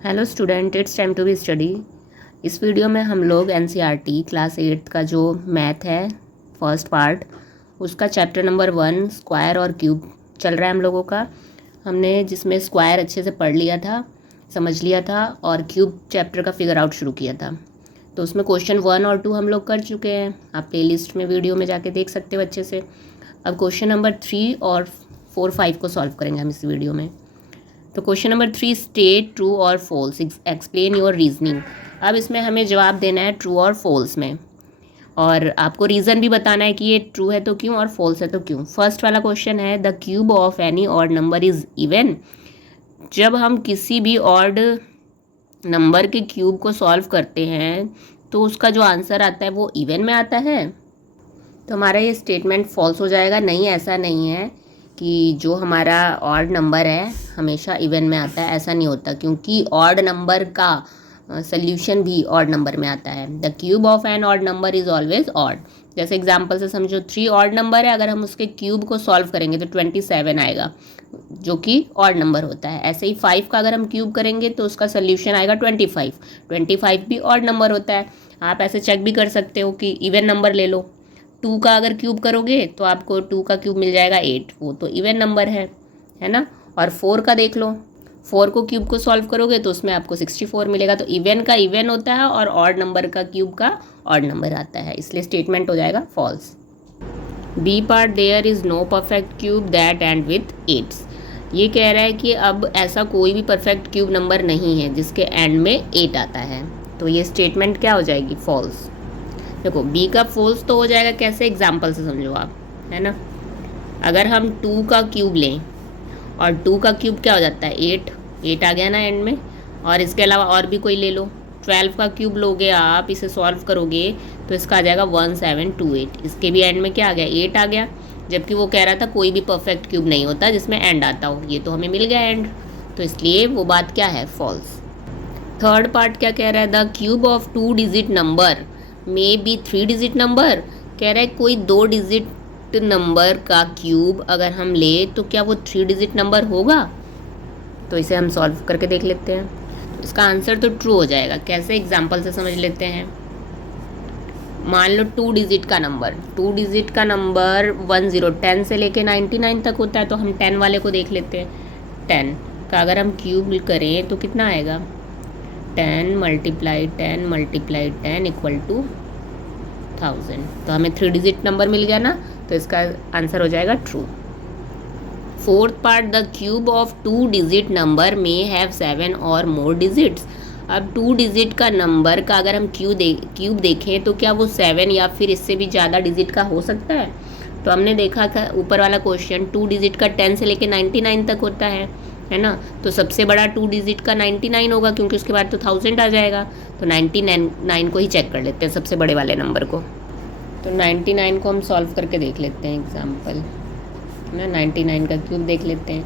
Hello student, it's time to be study. इस video में हम लोग एनसीईआरटी क्लास 8 का जो मैथ है फर्स्ट पार्ट, उसका चैप्टर नंबर 1 स्क्वायर और क्यूब चल रहा है हम लोगों का। हमने जिसमें स्क्वायर अच्छे से पढ़ लिया था, समझ लिया था, और क्यूब चैप्टर का फिगर आउट शुरू किया था। तो उसमें क्वेश्चन 1 और 2 हम लोग कर चुके हैं। आप प्लेलिस्ट में वीडियो में जाके देख सकते हो अच्छे से। अब क्वेश्चन नंबर 3 और 4, 5 को सॉल्व करेंगे हम इस वीडियो में। तो क्वेश्चन नंबर 3, स्टेट ट्रू और फॉल्स, एक्सप्लेन योर रीजनिंग। अब इसमें हमें जवाब देना है ट्रू और फॉल्स में, और आपको रीज़न भी बताना है कि ये ट्रू है तो क्यों और फॉल्स है तो क्यों। फर्स्ट वाला क्वेश्चन है, the cube of any odd number is even. जब हम किसी भी ऑड नंबर के क्यूब को सॉल्व करते हैं तो उसका जो आंसर आता है वो इवन में आता है। तो हमारा ये स्टेटमेंट फॉल्स हो जाएगा। नहीं, ऐसा नहीं है कि जो हमारा ऑड नंबर है हमेशा इवन में आता है, ऐसा नहीं होता, क्योंकि ऑड नंबर का सोल्यूशन भी ऑड नंबर में आता है। The cube of an odd number is always odd. जैसे एग्जांपल से समझो, 3 ऑड नंबर है, अगर हम उसके क्यूब को सॉल्व करेंगे तो 27 आएगा, जो कि ऑड नंबर होता है। ऐसे ही 5 का अगर हम क्यूब करेंगे तो उसका सोल्यूशन आएगा 25। 25 भी ऑड नंबर होता है। आप ऐसे चेक भी कर सकते हो कि इवन नंबर ले लो, 2 का अगर क्यूब करोगे तो आपको 2 का क्यूब मिल जाएगा 8, वो तो इवन नंबर है ना। और 4 का देख लो, 4 को क्यूब को सॉल्व करोगे तो उसमें आपको 64 मिलेगा। तो इवन का इवन होता है और ऑड नंबर का क्यूब का ऑड नंबर आता है, इसलिए स्टेटमेंट हो जाएगा false. B part, there is no perfect cube that end with 8। ये कह रहा है कि अब ऐसा कोई भी परफेक्ट क्यूब नंबर नहीं है जिसके एंड में 8 आता है। तो ये स्टेटमेंट क्या हो जाएगी? फॉल्स। देखो, बी का फॉल्स तो हो जाएगा कैसे, एग्जाम्पल से समझो आप, है ना। अगर हम 2 का क्यूब लें और 2 का क्यूब क्या हो जाता है? 8 आ गया ना एंड में। और इसके अलावा और भी कोई ले लो, 12 का क्यूब लोगे आप, इसे सॉल्व करोगे तो इसका आ जाएगा 1728। इसके भी एंड में क्या आ गया? 8 आ गया। जबकि वो कह रहा था कोई भी परफेक्ट क्यूब नहीं होता जिसमें एंड आता हो, ये तो हमें मिल गया एंड, तो इसलिए वो बात क्या है? फॉल्स। थर्ड पार्ट क्या कह रहा है? The cube of 2 digit number may be 3 digit number. कह रहा है कोई 2 डिजिट नंबर का क्यूब अगर हम ले तो क्या वो 3 डिजिट नंबर होगा? तो इसे हम सॉल्व करके देख लेते हैं। इसका आंसर तो ट्रू हो जाएगा। कैसे? एग्जाम्पल से समझ लेते हैं। मान लो 2 डिजिट का नंबर 10 से लेके 99 तक होता है, तो हम 10 वाले को देख लेते हैं। 10 का अगर हम क्यूब करें तो कितना आएगा? 10 मल्टीप्लाई 10 इक्वल टू 1000। तो हमें 3 डिजिट नंबर मिल गया ना, तो इसका आंसर हो जाएगा true. Fourth part, the cube of 2 digit number में हैव 7 और मोर डिजिट्स। अब 2 डिजिट का नंबर का अगर हम क्यूब देखें तो क्या वो 7 या फिर इससे भी ज़्यादा डिजिट का हो सकता है? तो हमने देखा था ऊपर वाला क्वेश्चन, 2 डिजिट का 10 से लेके 99 तक होता है ना। तो सबसे बड़ा 2 डिजिट का 99 होगा, क्योंकि उसके बाद तो 1000 आ जाएगा। तो 99 को ही चेक कर लेते हैं, सबसे बड़े वाले नंबर को। तो 99 को हम सॉल्व करके देख लेते हैं, एग्जाम्पल ना। 99 का क्यूब देख लेते हैं।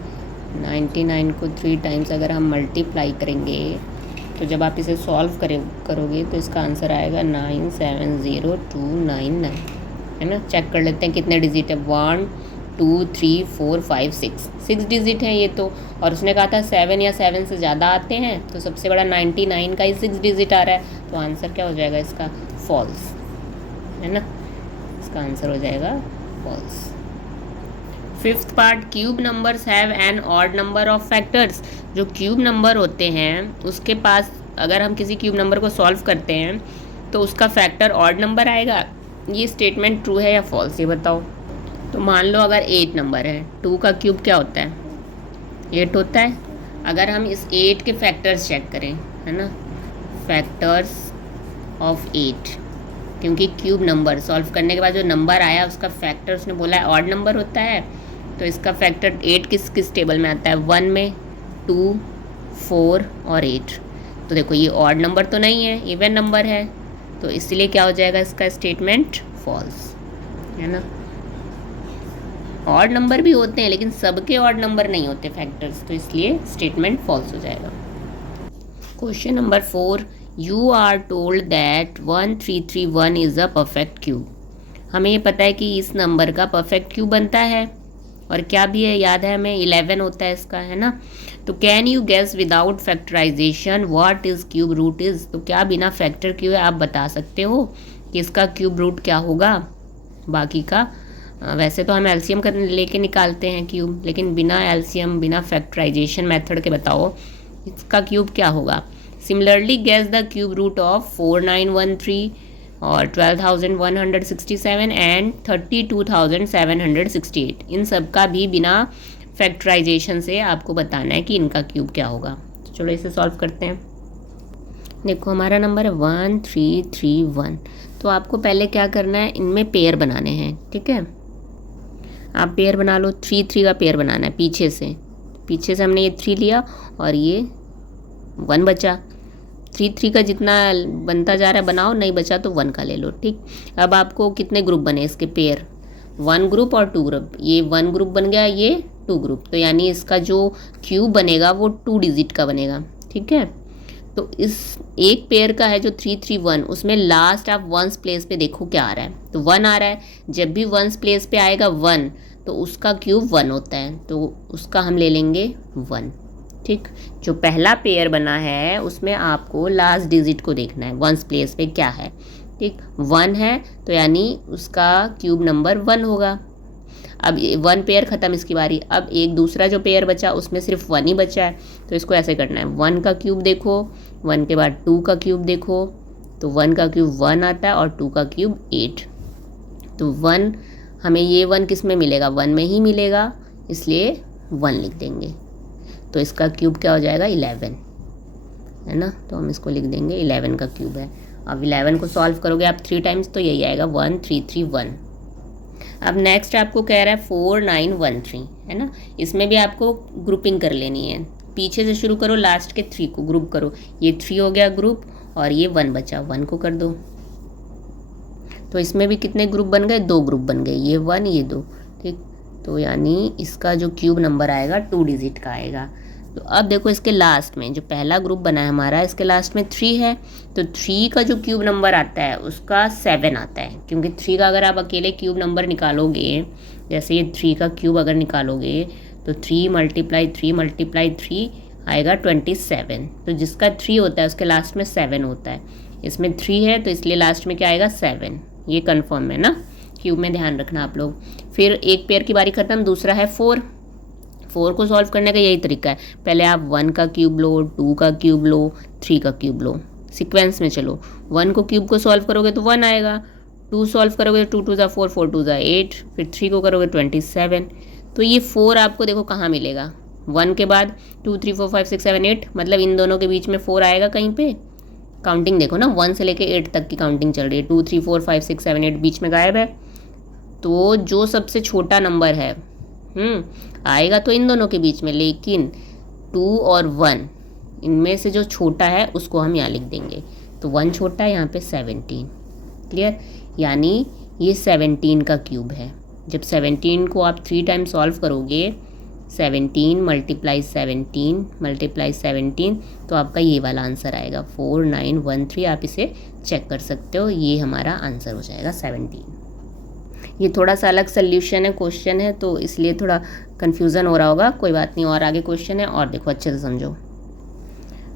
99 को 3 टाइम्स अगर हम मल्टीप्लाई करेंगे तो जब आप इसे सॉल्व करोगे तो इसका आंसर आएगा 970299, है ना। चेक कर लेते हैं कितने डिजिट है। 1 2 3 4 5 6 डिजिट है ये तो। और उसने कहा था 7 या 7 से ज़्यादा आते हैं, तो सबसे बड़ा 99 का ही 6 डिजिट आ रहा है। तो आंसर क्या हो जाएगा इसका? फॉल्स, है ना। इसका आंसर हो जाएगा false. Fifth part, cube numbers have an odd number of factors. जो क्यूब नंबर होते हैं उसके पास अगर हम किसी क्यूब नंबर को सॉल्व करते हैं तो उसका फैक्टर ऑड नंबर आएगा। ये स्टेटमेंट ट्रू है या फॉल्स, ये बताओ। तो मान लो अगर 8 नंबर है, 2 का क्यूब क्या होता है? 8 होता है। अगर हम इस 8 के फैक्टर्स चेक करें, है ना, फैक्टर्स ऑफ 8, क्योंकि क्यूब नंबर सॉल्व करने के बाद जो नंबर आया उसका फैक्टर उसने बोला है ऑड नंबर होता है, तो इसका फैक्टर 8 किस टेबल में आता है? 1 में, 2, 4 और 8। तो देखो ये ऑड नंबर तो नहीं है, इवन नंबर है, तो इसलिए क्या हो जाएगा इसका स्टेटमेंट? फॉल्स, है ना। ऑड नंबर भी होते हैं लेकिन सबके ऑड नंबर नहीं होते फैक्टर्स, तो इसलिए स्टेटमेंट फॉल्स हो जाएगा। Question number 4, you are told that 1331 is a perfect cube. हमें ये पता है कि इस नंबर का परफेक्ट क्यूब बनता है, और क्या भी है याद है हमें? 11 होता है इसका, है ना। तो can you guess without factorization what is cube root is, तो क्या बिना फैक्टर किए आप बता सकते हो कि इसका क्यूब रूट क्या होगा। बाकी का वैसे तो हम एलसीएम कर लेके निकालते हैं क्यूब, लेकिन बिना एलसीएम बिना फैक्टराइजेशन मेथड के बताओ इसका क्यूब क्या होगा। Similarly guess the cube root of 4913 और 12,167 एंड 32,768, इन सब का भी बिना फैक्टराइजेशन से आपको बताना है कि इनका क्यूब क्या होगा। तो चलो इसे सॉल्व करते हैं। देखो हमारा नंबर है 1331, तो आपको पहले क्या करना है, इनमें पेयर बनाने हैं। ठीक है, आप पेयर बना लो। 3 का पेयर बनाना है पीछे से हमने ये 3 लिया और ये 1 बचा। 3 का जितना बनता जा रहा है बनाओ, नहीं बचा तो 1 का ले लो। ठीक, अब आपको कितने ग्रुप बने इसके पेयर, 1 ग्रुप और 2 ग्रुप। ये 1 ग्रुप बन गया, ये 2 ग्रुप, तो यानी इसका जो क्यूब बनेगा वो 2 डिजिट का बनेगा। ठीक है, तो इस एक पेयर का है जो 331, उसमें लास्ट आप वंस प्लेस पे देखो क्या आ रहा है, तो 1 आ रहा है। जब भी वंस प्लेस पे आएगा 1 तो उसका क्यूब 1 होता है, तो उसका हम ले लेंगे 1। ठीक, जो पहला पेयर बना है उसमें आपको लास्ट डिजिट को देखना है, वंस प्लेस पे क्या है। ठीक, 1 है तो यानी उसका क्यूब नंबर 1 होगा। अब 1 पेयर ख़त्म इसकी बारी। अब एक दूसरा जो पेयर बचा उसमें सिर्फ 1 ही बचा है, तो इसको ऐसे करना है, 1 का क्यूब देखो, 1 के बाद 2 का क्यूब देखो, तो 1 का क्यूब 1 आता है और 2 का क्यूब 8। तो 1 हमें ये 1 किस में मिलेगा, 1 में ही मिलेगा, इसलिए 1 लिख देंगे। तो इसका क्यूब क्या हो जाएगा, 11 है ना। तो हम इसको लिख देंगे 11 का क्यूब है। अब 11 को सॉल्व करोगे आप 3 टाइम्स तो यही आएगा 1331। अब नेक्स्ट आपको कह रहा है 4913 है ना, इसमें भी आपको ग्रुपिंग कर लेनी है। पीछे से शुरू करो, लास्ट के 3 को ग्रुप करो। ये 3 हो गया ग्रुप और ये 1 बचा, 1 को कर दो। तो इसमें भी कितने ग्रुप बन गए, 2 ग्रुप बन गए, ये 1 ये 2। ठीक, तो यानी इसका जो क्यूब नंबर आएगा 2 डिजिट का आएगा। तो अब देखो इसके लास्ट में जो पहला ग्रुप बना है हमारा, इसके लास्ट में 3 है, तो 3 का जो क्यूब नंबर आता है उसका 7 आता है, क्योंकि 3 का अगर आप अकेले क्यूब नंबर निकालोगे, जैसे ये 3 का क्यूब अगर निकालोगे तो 3 × 3 आएगा 27। तो जिसका 3 होता है उसके लास्ट में 7 होता है। इसमें 3 है तो इसलिए लास्ट में क्या आएगा, 7। ये कन्फर्म है ना, क्यूब में ध्यान रखना आप लोग। फिर एक पेयर की बारी खत्म, दूसरा है 4 को सॉल्व करने का यही तरीका है, पहले आप 1 का क्यूब लो, 2 का क्यूब लो, 3 का क्यूब लो, सीक्वेंस में चलो। 1 को क्यूब को सॉल्व करोगे तो 1 आएगा, 2 सॉल्व करोगे तो 2 2 4 4 2 8, फिर 3 को करोगे 27। तो ये 4 आपको देखो कहाँ मिलेगा, 1 के बाद 2 3 4 5 6 7 8, मतलब इन दोनों के बीच में 4 आएगा कहीं पे। काउंटिंग देखो ना, 1 से लेके 8 तक की काउंटिंग चल रही है, 2 3 4 5 6 7 8 बीच में गायब है। तो जो सबसे छोटा नंबर है आएगा तो इन दोनों के बीच में, लेकिन 2 और 1 इनमें से जो छोटा है उसको हम यहाँ लिख देंगे। तो 1 छोटा है, यहाँ पे 17। क्लियर, यानी ये 17 का क्यूब है। जब 17 को आप 3 टाइम सॉल्व करोगे, 17 × 17 तो आपका ये वाला आंसर आएगा 4913। आप इसे चेक कर सकते हो, ये हमारा आंसर हो जाएगा 17। ये थोड़ा सा अलग सोल्यूशन है, क्वेश्चन है, तो इसलिए थोड़ा कन्फ्यूज़न हो रहा होगा, कोई बात नहीं। और आगे क्वेश्चन है और देखो अच्छे से समझो।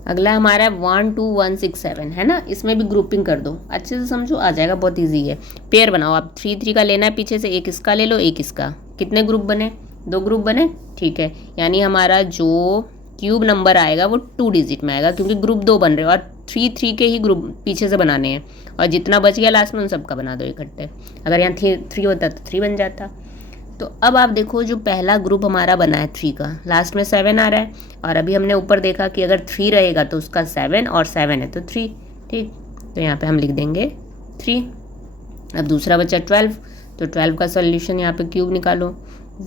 अगला हमारा 1 2 1 6 7 है ना, इसमें भी ग्रुपिंग कर दो, अच्छे से समझो, आ जाएगा, बहुत ईजी है। पेयर बनाओ आप, 3 3 का लेना है पीछे से, एक इसका ले लो एक इसका। कितने ग्रुप बने, 2 ग्रुप बने। ठीक है, यानी हमारा जो क्यूब नंबर आएगा वो 2 डिजिट में आएगा, क्योंकि ग्रुप 2 बन रहे हैं और 3 3 के ही ग्रुप पीछे से बनाने हैं, और जितना बच गया लास्ट में उन सबका बना दो इकट्ठे। अगर यहाँ 3 होता तो 3 बन जाता। तो अब आप देखो जो पहला ग्रुप हमारा बना है 3 का, लास्ट में 7 आ रहा है, और अभी हमने ऊपर देखा कि अगर 3 रहेगा तो उसका 7 और 7 है तो 3। ठीक, तो यहाँ पे हम लिख देंगे 3। अब दूसरा बचा 12, तो 12 का सॉल्यूशन यहाँ पे क्यूब निकालो,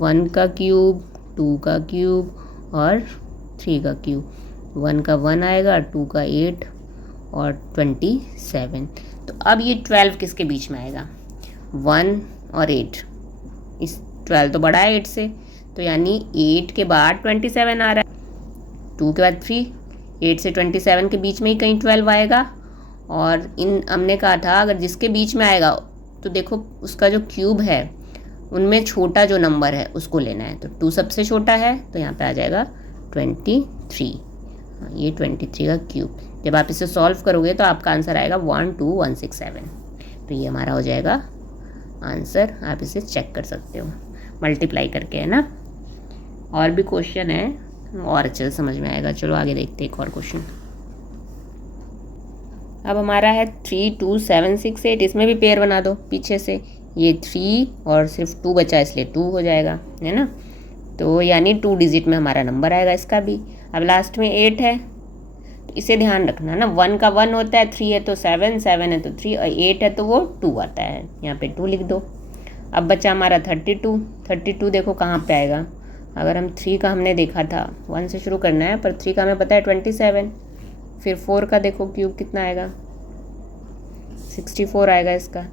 1 का क्यूब, 2 का क्यूब और 3 का क्यूब। 1 का 1 आएगा, 2 का 8 और 27। तो अब ये 12 किसके बीच में आएगा, 1 और 8। इस 12 तो बड़ा है 8 से, तो यानी 8 के बाद 27 आ रहा है, 2 के बाद 3, 8 से 27 के बीच में ही कहीं 12 आएगा। और इन हमने कहा था अगर जिसके बीच में आएगा तो देखो उसका जो क्यूब है उनमें छोटा जो नंबर है उसको लेना है। तो 2 सबसे छोटा है तो यहाँ पे आ जाएगा 23, ये 23 का क्यूब। जब आप इसे सॉल्व करोगे तो आपका आंसर आएगा 12167। तो ये हमारा हो जाएगा आंसर। आप इसे चेक कर सकते हो मल्टीप्लाई करके, है ना। और भी क्वेश्चन है और अच्छे से समझ में आएगा। चलो आगे देखते हैं एक और क्वेश्चन। अब हमारा है 3 2 7 6 8। इसमें भी पेयर बना दो पीछे से। ये 3 और सिर्फ 2 बचा इसलिए 2 हो जाएगा, है ना। तो यानी 2 डिजिट में हमारा नंबर आएगा इसका भी। अब लास्ट में 8 है तो इसे ध्यान रखना ना, 1 का 1 होता है, 3 है तो 7, 7 है तो 3 और 8 है तो वो 2 आता है। यहाँ पे 2 लिख दो। अब बचा हमारा 32। 32 देखो कहाँ पे आएगा। अगर हम 3 का हमने देखा था 1 से शुरू करना है, पर 3 का हमें पता है 27। फिर 4 का देखो क्यूब कितना आएगा, 64 आएगा इसका।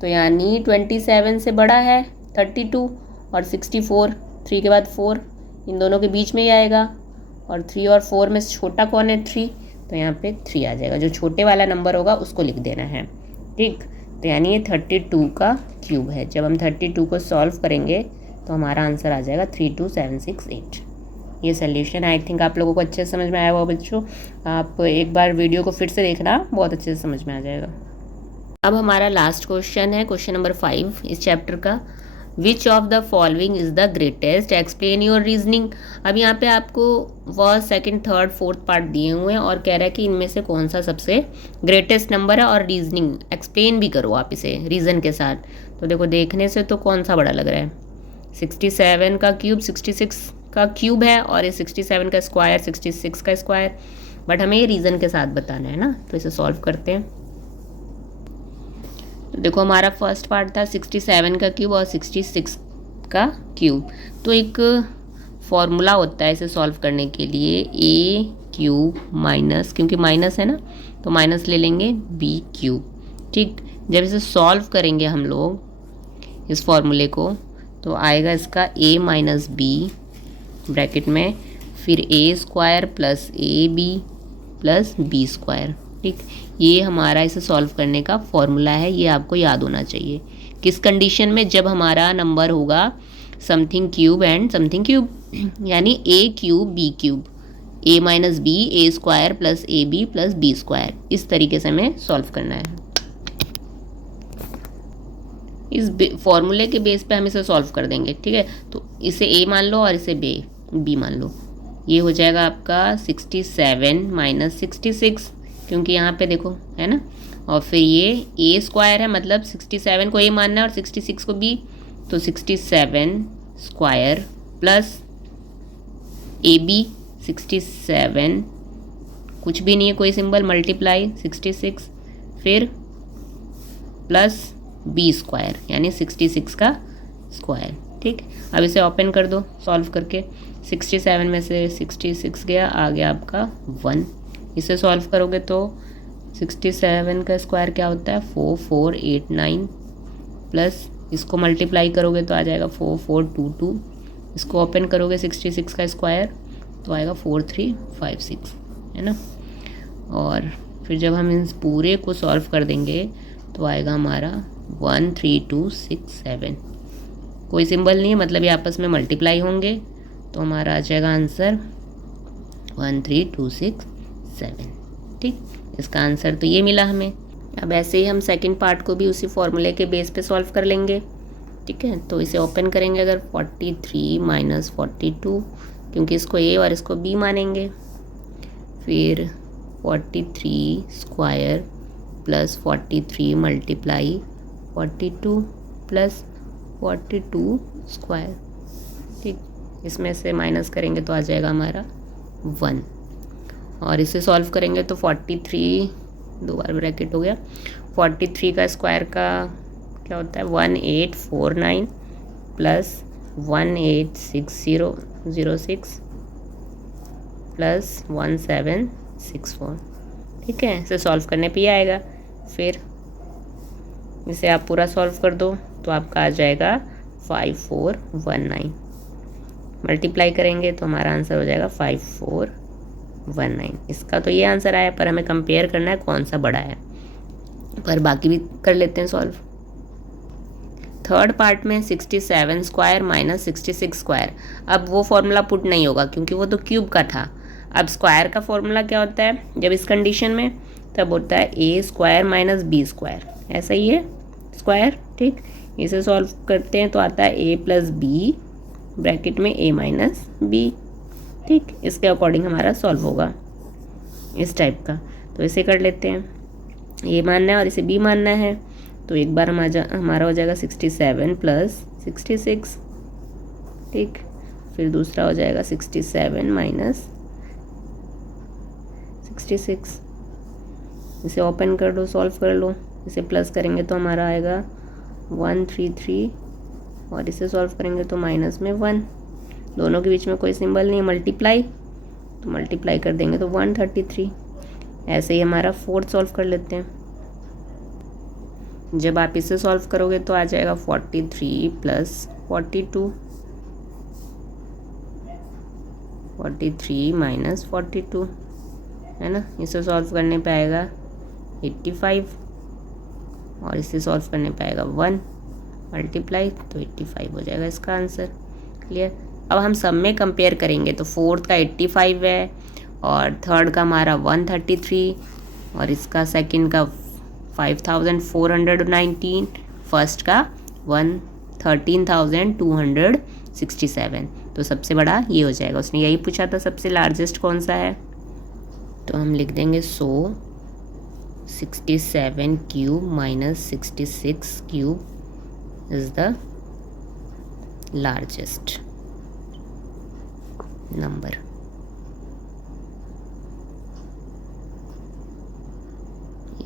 तो यानी 27 से बड़ा है 32 और 64, 3 के बाद 4 इन दोनों के बीच में ही आएगा। और 3 और 4 में छोटा कौन है, 3। तो यहाँ पे 3 आ जाएगा। जो छोटे वाला नंबर होगा उसको लिख देना है, ठीक। तो यानी ये 32 का क्यूब है। जब हम 32 को सॉल्व करेंगे तो हमारा आंसर आ जाएगा 32768। ये सोल्यूशन आई थिंक आप लोगों को अच्छे से समझ में आया होगा बच्चों। आप एक बार वीडियो को फिर से देखना, बहुत अच्छे से समझ में आ जाएगा। अब हमारा लास्ट क्वेश्चन है, क्वेश्चन नंबर 5 इस चैप्टर का। Which of the following is the greatest, explain your reasoning. अब यहाँ पे आपको first, second, third, fourth part दिए हुए हैं और कह रहा है कि इनमें से कौन सा सबसे ग्रेटेस्ट नंबर है और रीजनिंग एक्सप्लेन भी करो आप इसे रीज़न के साथ। तो देखो देखने से तो कौन सा बड़ा लग रहा है, 67 का क्यूब 66 का क्यूब है और ये 67 का स्क्वायर 66 का स्क्वायर। बट हमें ये रीज़न के साथ बताना है ना, तो इसे सॉल्व करते हैं। तो देखो हमारा फर्स्ट पार्ट था 67 का क्यूब और 66 का क्यूब। तो एक फॉर्मूला होता है इसे सॉल्व करने के लिए, ए क्यूब माइनस, क्योंकि माइनस है ना तो माइनस ले लेंगे बी क्यूब, ठीक। जब इसे सॉल्व करेंगे हम लोग इस फॉर्मूले को तो आएगा इसका a माइनस बी ब्रैकेट में, फिर a square plus a b plus b square, ठीक। ये हमारा इसे सॉल्व करने का फॉर्मूला है। ये आपको याद होना चाहिए। किस कंडीशन में, जब हमारा नंबर होगा something cube and something cube, यानी a cube b cube, a minus b a square plus a b plus b square. इस तरीके से हमें सॉल्व करना है। इस फॉर्मूले के बेस पे हम इसे सॉल्व कर देंगे, ठीक है। तो इसे a मान लो और इसे b मान लो। ये हो जाएगा आपका 67 माइनस 66, क्योंकि यहाँ पे देखो है ना। और फिर ये a स्क्वायर है, मतलब 67 को a मानना है और 66 को b, तो 67 स्क्वायर प्लस ए बी 67 कुछ भी नहीं है, कोई सिंबल, मल्टीप्लाई 66 फिर प्लस बी स्क्वायर यानी 66 का स्क्वायर, ठीक। अब इसे ओपन कर दो सॉल्व करके। 67 में से 66 गया, आ गया आपका 1। इसे सॉल्व करोगे तो 67 का स्क्वायर क्या होता है 4489, प्लस इसको मल्टीप्लाई करोगे तो आ जाएगा 4422। इसको ओपन करोगे 66 का स्क्वायर तो आएगा 4356, है ना। और फिर जब हम इस पूरे को सॉल्व कर देंगे तो आएगा हमारा 13267। कोई सिंबल नहीं है, मतलब ये आपस में मल्टीप्लाई होंगे, तो हमारा आ जाएगा आंसर 13267, ठीक। इसका आंसर तो ये मिला हमें। अब ऐसे ही हम सेकंड पार्ट को भी उसी फॉर्मूले के बेस पे सॉल्व कर लेंगे, ठीक है। तो इसे ओपन करेंगे अगर 43 माइनस 42, क्योंकि इसको ए और इसको बी मानेंगे, फिर 43 square plus 43 multiply 42 plus 42 square, ठीक। इसमें से माइनस करेंगे तो आ जाएगा हमारा 1 और इसे सॉल्व करेंगे तो 43 दो बार ब्रैकेट हो गया। 43 का स्क्वायर का क्या होता है 1849 प्लस 186006 प्लस 1764, ठीक है। इसे सॉल्व करने पे ही आएगा। फिर इसे आप पूरा सॉल्व कर दो तो आपका आ जाएगा 5419। मल्टीप्लाई करेंगे तो हमारा आंसर हो जाएगा 5419। इसका तो ये आंसर आया, पर हमें कंपेयर करना है कौन सा बड़ा है, पर बाकी भी कर लेते हैं सॉल्व। थर्ड पार्ट में 67 स्क्वायर माइनस 66 स्क्वायर, अब वो फॉर्मूला पुट नहीं होगा क्योंकि वो तो क्यूब का था। अब स्क्वायर का फॉर्मूला क्या होता है जब इस कंडीशन में, तब होता है ए स्क्वायर माइनस बी स्क्वायर, ऐसा ही है स्क्वायर, ठीक। इसे सॉल्व करते हैं तो आता है ए प्लस बी ब्रैकेट में ए माइनस बी, ठीक। इसके अकॉर्डिंग हमारा सॉल्व होगा इस टाइप का। तो इसे कर लेते हैं, ए मानना है और इसे बी मानना है, तो एक बार हमारा हो जाएगा 67 प्लस 66, ठीक। फिर दूसरा हो जाएगा 67 माइनस 66, इसे ओपन कर लो, सॉल्व कर लो। इसे प्लस करेंगे तो हमारा आएगा 133 और इसे सॉल्व करेंगे तो माइनस में 1, दोनों के बीच में कोई सिंबल नहीं है, मल्टीप्लाई, तो मल्टीप्लाई कर देंगे तो 133। ऐसे ही हमारा फोर्थ सॉल्व कर लेते हैं। जब आप इसे सॉल्व करोगे तो आ जाएगा 43 प्लस 42, 43 माइनस 42 है ना। इसे सॉल्व करने पे आएगा 85 और इसे सॉल्व करने पे आएगा 1 मल्टीप्लाई, तो 85 हो जाएगा इसका आंसर। क्लियर। अब हम सब में कंपेयर करेंगे तो फोर्थ का 85 है और थर्ड का हमारा 133 और इसका सेकंड का 5419, फर्स्ट का 13,267, तो सबसे बड़ा ये हो जाएगा। उसने यही पूछा था सबसे लार्जेस्ट कौन सा है, तो हम लिख देंगे 67 cube minus 66 cube is the largest number.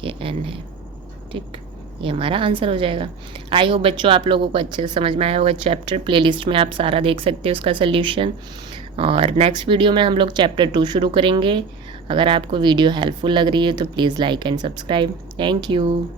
ये n है, ठीक। ये हमारा आंसर हो जाएगा। आई होप बच्चों आप लोगों को अच्छे से समझ में आया होगा चैप्टर। प्लेलिस्ट में आप सारा देख सकते हो उसका सोल्यूशन, और नेक्स्ट वीडियो में हम लोग चैप्टर 2 शुरू करेंगे। अगर आपको वीडियो हेल्पफुल लग रही है तो please like and subscribe. Thank you.